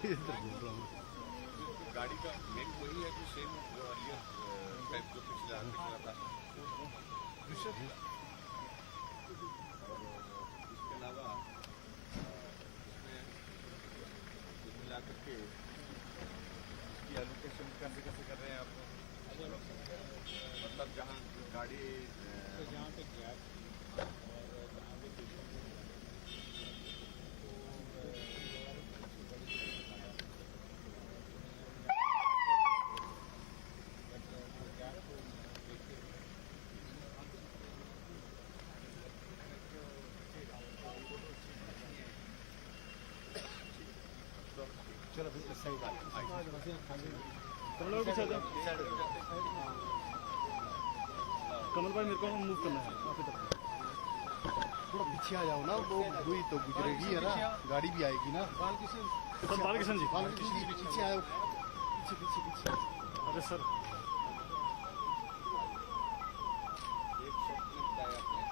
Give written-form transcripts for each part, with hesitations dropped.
गाड़ी का मेक वही है कि सेम जो अर्लियर टाइप जो पिछला था और इसके अलावा इसमें कुल मिला करके इसकी एलोकेशन कैसे कर रहे हैं आप? मतलब जहाँ गाड़ी जहाँ पे गैप और जहाँ पे चलो सही बात कमल भाई पीछे आ जाओ। कमल भाई मेरे को मूव करना है आपकी तरफ। थोड़ा पीछे आ जाओ ना, वो हुई तो गुजरेगी है ना, गाड़ी भी आएगी ना। सर बालकिशन जी, बालकृष्ण जी पीछे आओ, पीछे पीछे पीछे। अरे सर एक शब्द में बताया आपने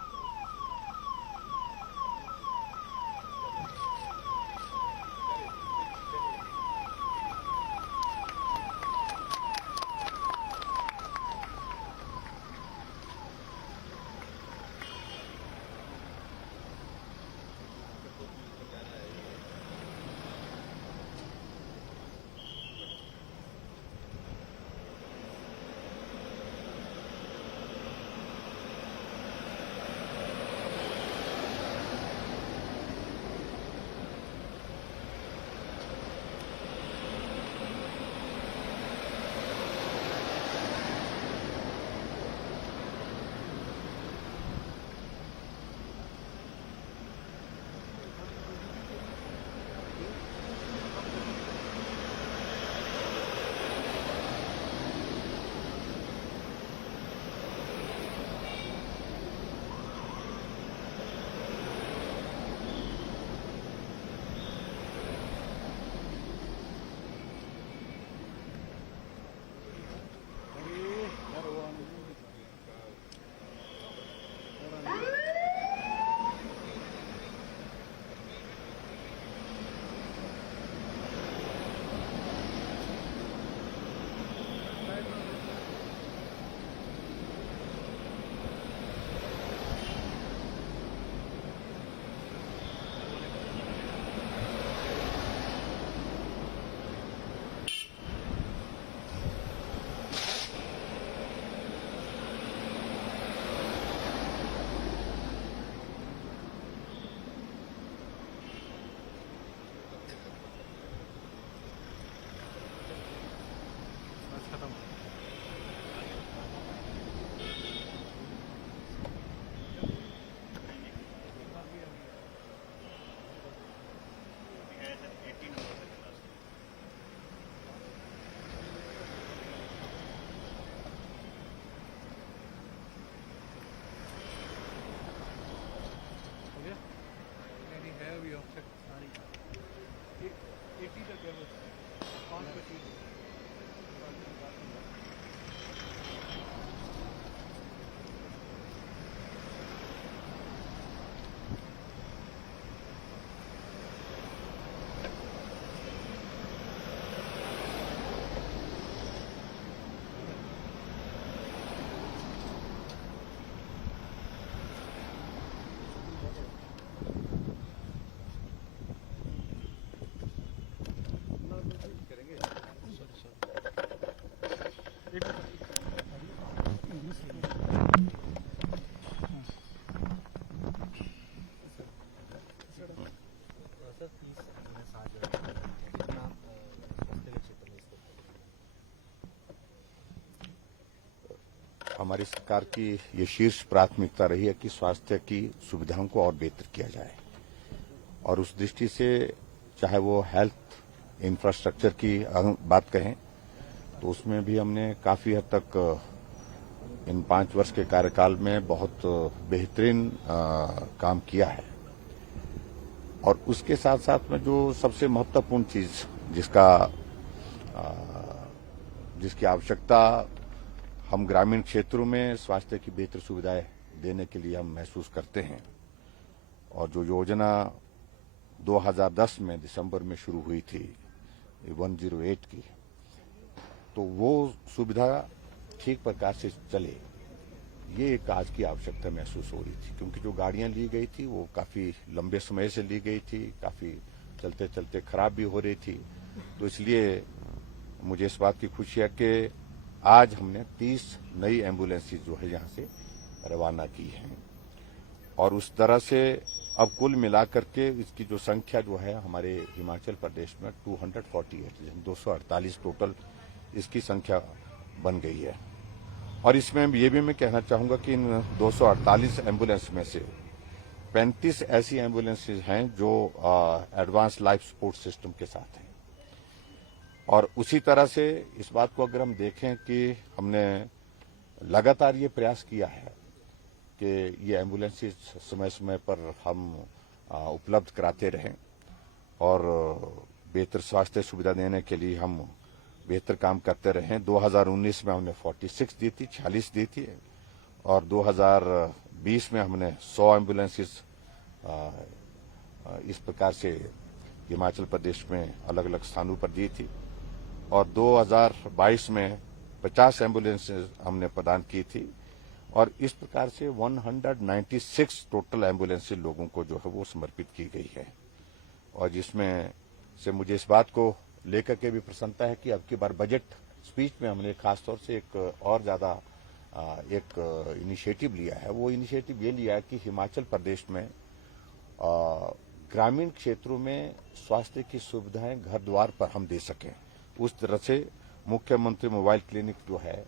खत्म। हो गया? नहीं है अभी ऑप्शन 80 तक है बस 5 हमारी सरकार की ये शीर्ष प्राथमिकता रही है कि स्वास्थ्य की सुविधाओं को और बेहतर किया जाए, और उस दृष्टि से चाहे वो हेल्थ इंफ्रास्ट्रक्चर की बात कहें तो उसमें भी हमने काफी हद तक इन 5 वर्ष के कार्यकाल में बहुत बेहतरीन काम किया है। और उसके साथ साथ में जो सबसे महत्वपूर्ण चीज जिसकी आवश्यकता हम ग्रामीण क्षेत्रों में स्वास्थ्य की बेहतर सुविधाएं देने के लिए हम महसूस करते हैं, और जो योजना 2010 में दिसंबर में शुरू हुई थी 108 की, तो वो सुविधा ठीक प्रकार से चले, ये एक आज की आवश्यकता महसूस हो रही थी। क्योंकि जो गाड़ियां ली गई थी वो काफी लंबे समय से ली गई थी, काफी चलते चलते खराब भी हो रही थी। तो इसलिए मुझे इस बात की खुशी है कि आज हमने 30 नई एम्बुलेंसेज जो है यहाँ से रवाना की हैं, और उस तरह से अब कुल मिलाकर के इसकी जो संख्या जो है हमारे हिमाचल प्रदेश में 248 248 टोटल इसकी संख्या बन गई है। और इसमें ये भी मैं कहना चाहूंगा कि इन 248 एम्बुलेंस में से 35 ऐसी एम्बुलेंसेज हैं जो एडवांस लाइफ सपोर्ट सिस्टम के साथ हैं। और उसी तरह से इस बात को अगर हम देखें कि हमने लगातार ये प्रयास किया है कि ये एम्बुलेंसेज समय समय पर हम उपलब्ध कराते रहें, और बेहतर स्वास्थ्य सुविधा देने के लिए हम बेहतर काम करते रहे। 2019 में हमने 46 दी थी, 46 दी थी, और 2020 में हमने 100 एम्बुलेंसेज इस प्रकार से हिमाचल प्रदेश में अलग अलग स्थानों पर दी थी, और 2022 में 50 एम्बुलेंसेज हमने प्रदान की थी, और इस प्रकार से 196 टोटल एम्बुलेंसेज लोगों को जो है वो समर्पित की गई है। और जिसमें से मुझे इस बात को लेकर के भी प्रसन्नता है कि अब की बार बजट स्पीच में हमने खासतौर से एक और ज्यादा एक इनिशिएटिव लिया है। वो इनिशिएटिव ये लिया है कि हिमाचल प्रदेश में ग्रामीण क्षेत्रों में स्वास्थ्य की सुविधाएं घर द्वार पर हम दे सकें। उस तरह से मुख्यमंत्री मोबाइल क्लिनिक जो है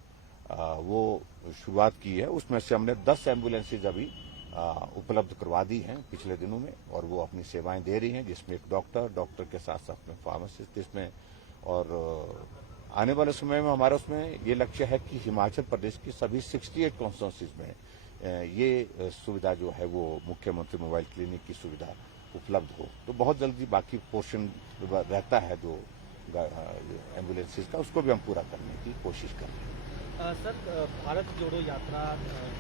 वो शुरुआत की है। उसमें से हमने 10 एम्बुलेंसेज अभी उपलब्ध करवा दी हैं पिछले दिनों में, और वो अपनी सेवाएं दे रही हैं, जिसमें एक डॉक्टर के साथ साथ में फार्मासिस्ट इसमें। और आने वाले समय में हमारा उसमें ये लक्ष्य है कि हिमाचल प्रदेश की सभी 68 कॉन्स्टिट्यूंसीज में ये सुविधा जो है वो मुख्यमंत्री मोबाइल क्लिनिक की सुविधा उपलब्ध हो। तो बहुत जल्दी बाकी पोर्शन रहता है जो एम्बुलेंसेज का, उसको भी हम पूरा करने की कोशिश कर रहे हैं। सर, भारत जोड़ो यात्रा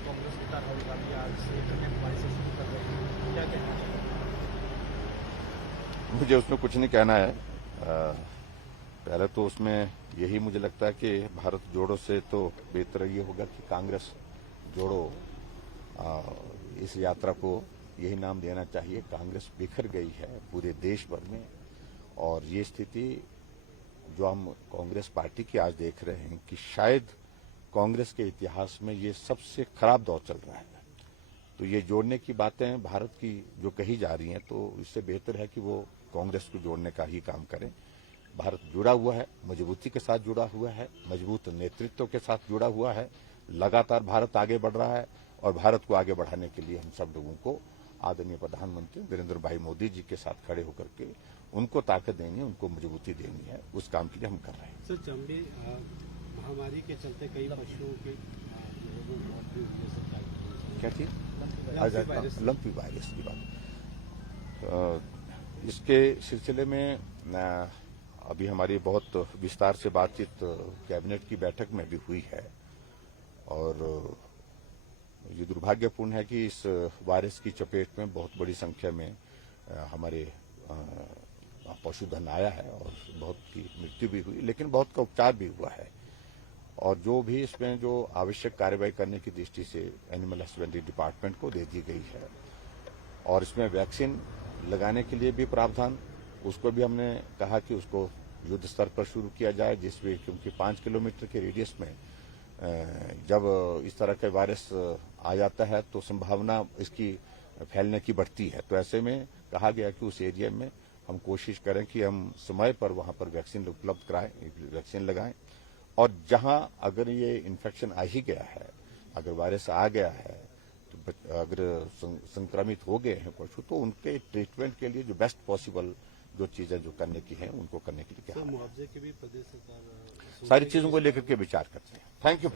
कांग्रेस नेता राहुल गांधी आज से कन्याकुमारी से शुरू कर रहे हैं, क्या कहना चाहिए? मुझे उसमें कुछ नहीं कहना है। पहले तो उसमें यही मुझे लगता है कि भारत जोड़ो से तो बेहतर ये होगा कि कांग्रेस जोड़ो इस यात्रा को यही नाम देना चाहिए। कांग्रेस बिखर गई है पूरे देश भर में, और ये स्थिति जो हम कांग्रेस पार्टी की आज देख रहे हैं कि शायद कांग्रेस के इतिहास में ये सबसे खराब दौर चल रहा है। तो ये जोड़ने की बातें भारत की जो कही जा रही हैं, तो इससे बेहतर है कि वो कांग्रेस को जोड़ने का ही काम करें। भारत जुड़ा हुआ है, मजबूती के साथ जुड़ा हुआ है, मजबूत नेतृत्व के साथ जुड़ा हुआ है। लगातार भारत आगे बढ़ रहा है, और भारत को आगे बढ़ाने के लिए हम सब लोगों को आदरणीय प्रधानमंत्री नरेंद्र भाई मोदी जी के साथ खड़े होकर के उनको ताकत देनी है, उनको मजबूती देनी है। उस काम के लिए हम कर रहे हैं। सर, चमड़ी महामारी के चलते कई पशुओं के मौत भी हो सकता है। क्या चीज? लंपी वायरस की बात। इसके सिलसिले में अभी हमारी बहुत विस्तार से बातचीत कैबिनेट की बैठक में भी हुई है, और ये दुर्भाग्यपूर्ण है कि इस वायरस की चपेट में बहुत बड़ी संख्या में हमारे पशुधन आया है, और बहुत की मृत्यु भी हुई, लेकिन बहुत का उपचार भी हुआ है। और जो भी इसमें जो आवश्यक कार्रवाई करने की दृष्टि से एनिमल हस्बेंड्री डिपार्टमेंट को दे दी गई है, और इसमें वैक्सीन लगाने के लिए भी प्रावधान, उसको भी हमने कहा कि उसको युद्ध स्तर पर शुरू किया जाए, जिसमें क्योंकि 5 किलोमीटर के रेडियस में जब इस तरह का वायरस आ जाता है तो संभावना इसकी फैलने की बढ़ती है। तो ऐसे में कहा गया कि उस एरिया में हम कोशिश करें कि हम समय पर वहां पर वैक्सीन उपलब्ध कराएं, वैक्सीन लगाएं। और जहां अगर ये इन्फेक्शन आ ही गया है, अगर वायरस आ गया है, तो अगर संक्रमित हो गए हैं पशु, तो उनके ट्रीटमेंट के लिए जो बेस्ट पॉसिबल जो चीजें जो करने की हैं उनको करने के लिए क्या मुआवजे के भी प्रदेश सरकार सारी चीजों को लेकर के विचार करते हैं। Thank you.